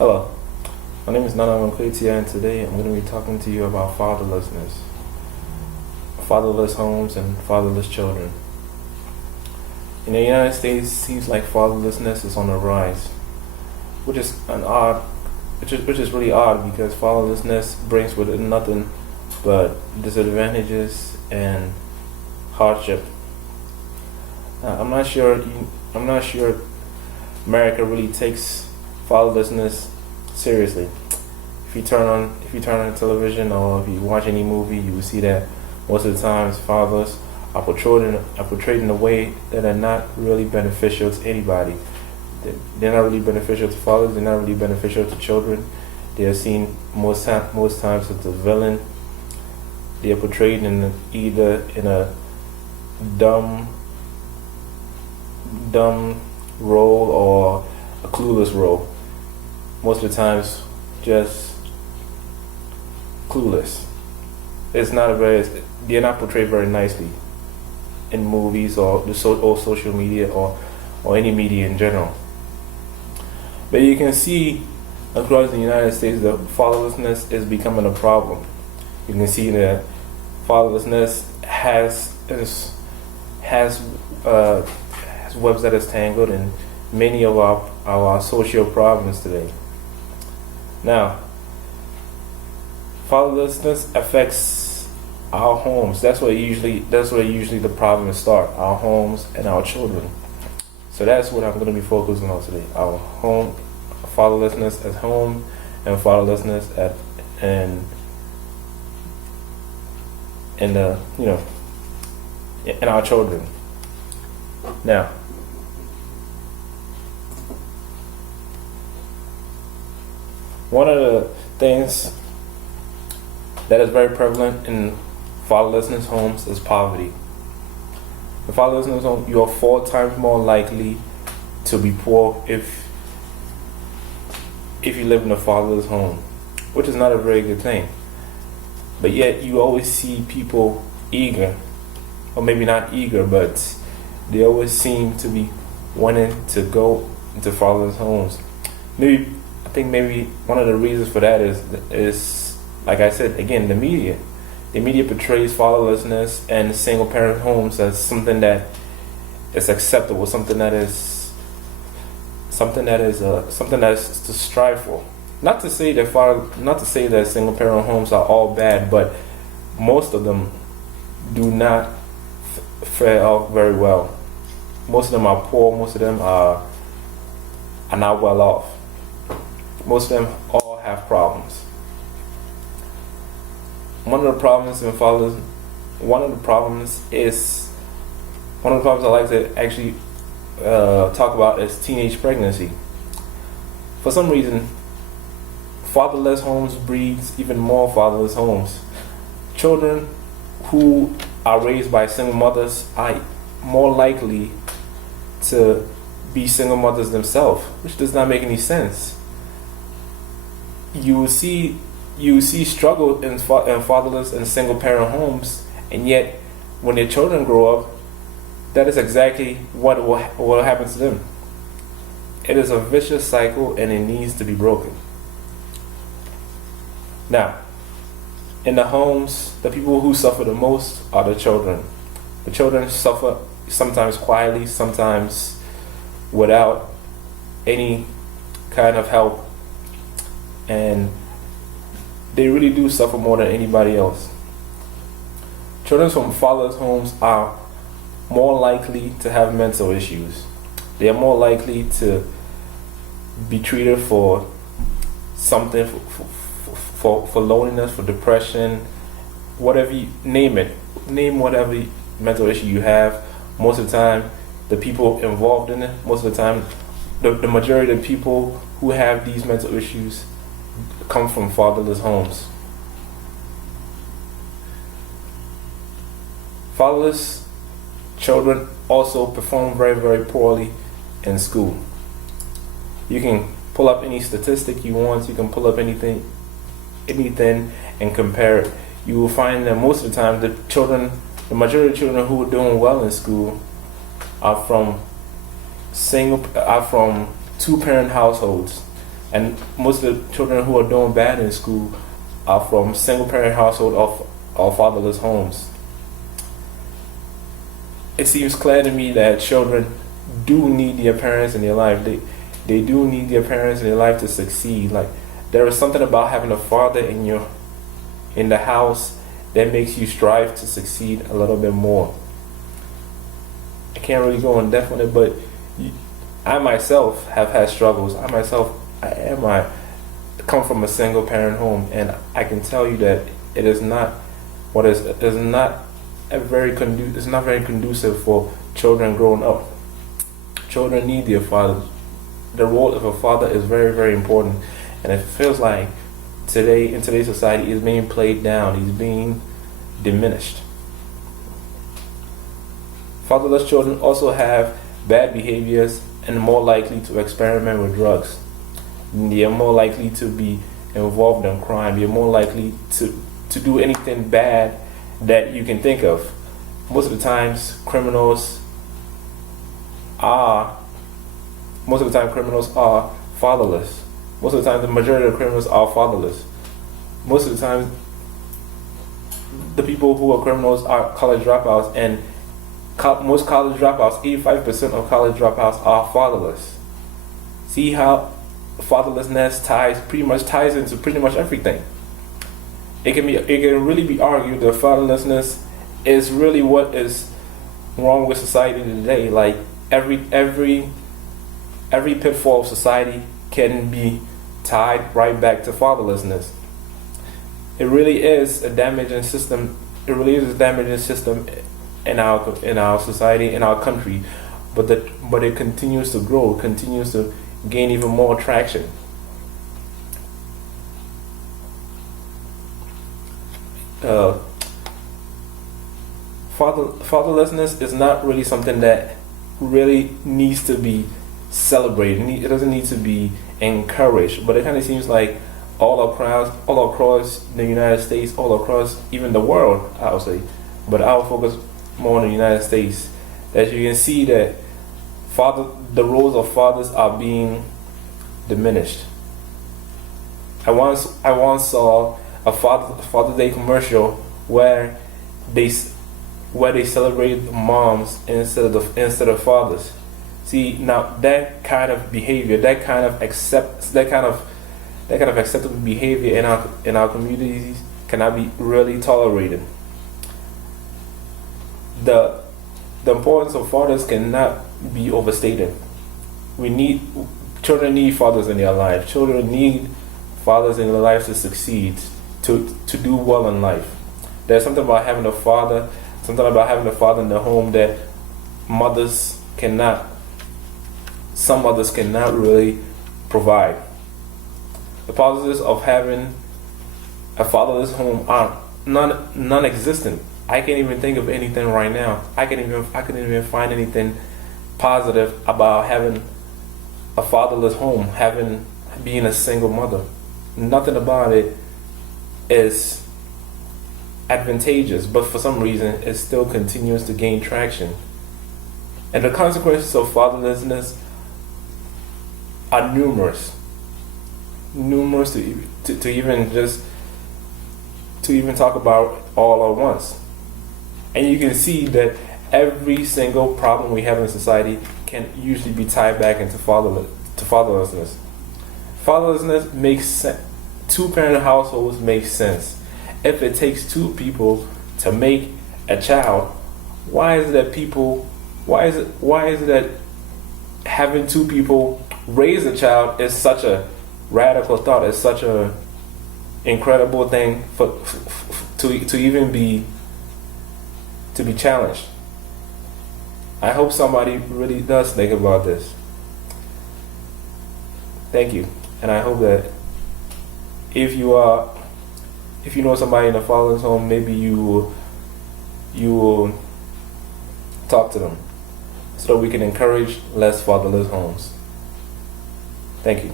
Hello, my name is Nana Nkwetia, and today I'm going to be talking to you about fatherlessness, fatherless homes, and fatherless children. In the United States, it seems like fatherlessness is on the rise, which is really odd because fatherlessness brings with it nothing but disadvantages and hardship. I'm not sure America really takes fatherlessness seriously. If you turn on television or if you watch any movie, you will see that most of the times fathers are portrayed in a way that are not really beneficial to anybody. They're not really beneficial to fathers. They're not really beneficial to children. They are seen most times as the villain. They are portrayed either in a dumb role or a clueless role. Most of the times, just clueless. They're not portrayed very nicely in movies or social media or any media in general. But you can see across the United States that fatherlessness is becoming a problem. You can see that fatherlessness has webs that is tangled in many of our social problems today. Now, fatherlessness affects our homes. That's where usually the problems start. Our homes and our children. So that's what I'm going to be focusing on today. Our home, fatherlessness at home, and fatherlessness in our children. Now, one of the things that is very prevalent in fatherlessness homes is poverty. In fatherlessness home, you are 4 times more likely to be poor if you live in a fatherless home, which is not a very good thing. But yet you always see people eager, or maybe not eager, but they always seem to be wanting to go into fatherless homes. I think maybe one of the reasons for that is like I said again, the media. The media portrays fatherlessness and single parent homes as something that is acceptable, something that is to strive for. Not to say that single parent homes are all bad, but most of them do not fare out very well. Most of them are poor. Most of them are not well off. Most of them all have problems. One of the problems I like to actually talk about is teenage pregnancy. For some reason, fatherless homes breeds even more fatherless homes. Children who are raised by single mothers are more likely to be single mothers themselves, which does not make any sense. You see struggle in fatherless and single parent homes, and yet when their children grow up, that is exactly what will happen to them. It is a vicious cycle and it needs to be broken. Now, in the homes, the people who suffer the most are the children. The children suffer sometimes quietly, sometimes without any kind of help, and they really do suffer more than anybody else. Children from fatherless homes are more likely to have mental issues. They are more likely to be treated for something, for loneliness, for depression, whatever you name it. Name whatever mental issue you have. Most of the time, the people involved in it, most of the time, the majority of the people who have these mental issues come from fatherless homes. Fatherless children also perform very, very poorly in school. You can pull up any statistic you want, you can pull up anything and compare it. You will find that most of the time the majority of children who are doing well in school are from 2-parent households. And most of the children who are doing bad in school are from single parent household or fatherless homes. It seems clear to me that children do need their parents in their life. They do need their parents in their life to succeed. Like, there is something about having a father in the house that makes you strive to succeed a little bit more. I can't really go in depth on it, but I myself have had struggles. I come from a single parent home, and I can tell you that it is not very conducive for children growing up. Children need their father. The role of a father is very, very important, and it feels like in today's society is being played down. He's being diminished. Fatherless children also have bad behaviors and more likely to experiment with drugs. They are more likely to be involved in crime. They're more likely to do anything bad that you can think of. Most of the times criminals are fatherless. Most of the time the majority of criminals are fatherless. Most of the time the people who are criminals are college dropouts, and most college dropouts, 85% of college dropouts are fatherless. See how fatherlessness pretty much ties into pretty much everything. It can really be argued that fatherlessness is really what is wrong with society today. Like every pitfall of society can be tied right back to fatherlessness. It really is a damaging system. It really is a damaging system in our society, in our country, but it continues to grow, continues to gain even more traction. Fatherlessness is not really something that really needs to be celebrated. It doesn't need to be encouraged, but it kind of seems like all across the United States, all across even the world, I would say, but I'll focus more on the United States, that you can see that the roles of fathers are being diminished. I once saw a Father's Day commercial where they celebrate moms instead of fathers. See, now that kind of behavior, that kind of acceptable behavior in our communities cannot be really tolerated. The importance of fathers cannot be overstated. Children need fathers in their life. Children need fathers in their lives to succeed, to do well in life. There's something about having a father in the home that some mothers cannot really provide. The positives of having a fatherless home are non-existent. I can't even think of anything right now. I couldn't even find anything positive about having a fatherless home, being a single mother. Nothing about it is advantageous, but for some reason it still continues to gain traction. And the consequences of fatherlessness are numerous to even talk about all at once. And you can see that every single problem we have in society can usually be tied back into fatherlessness. Fatherlessness makes sense. Two-parent households make sense. If it takes two people to make a child, why is it that having two people raise a child is such a radical thought? It's such a incredible thing to even be challenged. I hope somebody really does think about this. Thank you, and I hope that if you know somebody in a fatherless home, maybe you will talk to them so that we can encourage less fatherless homes. Thank you.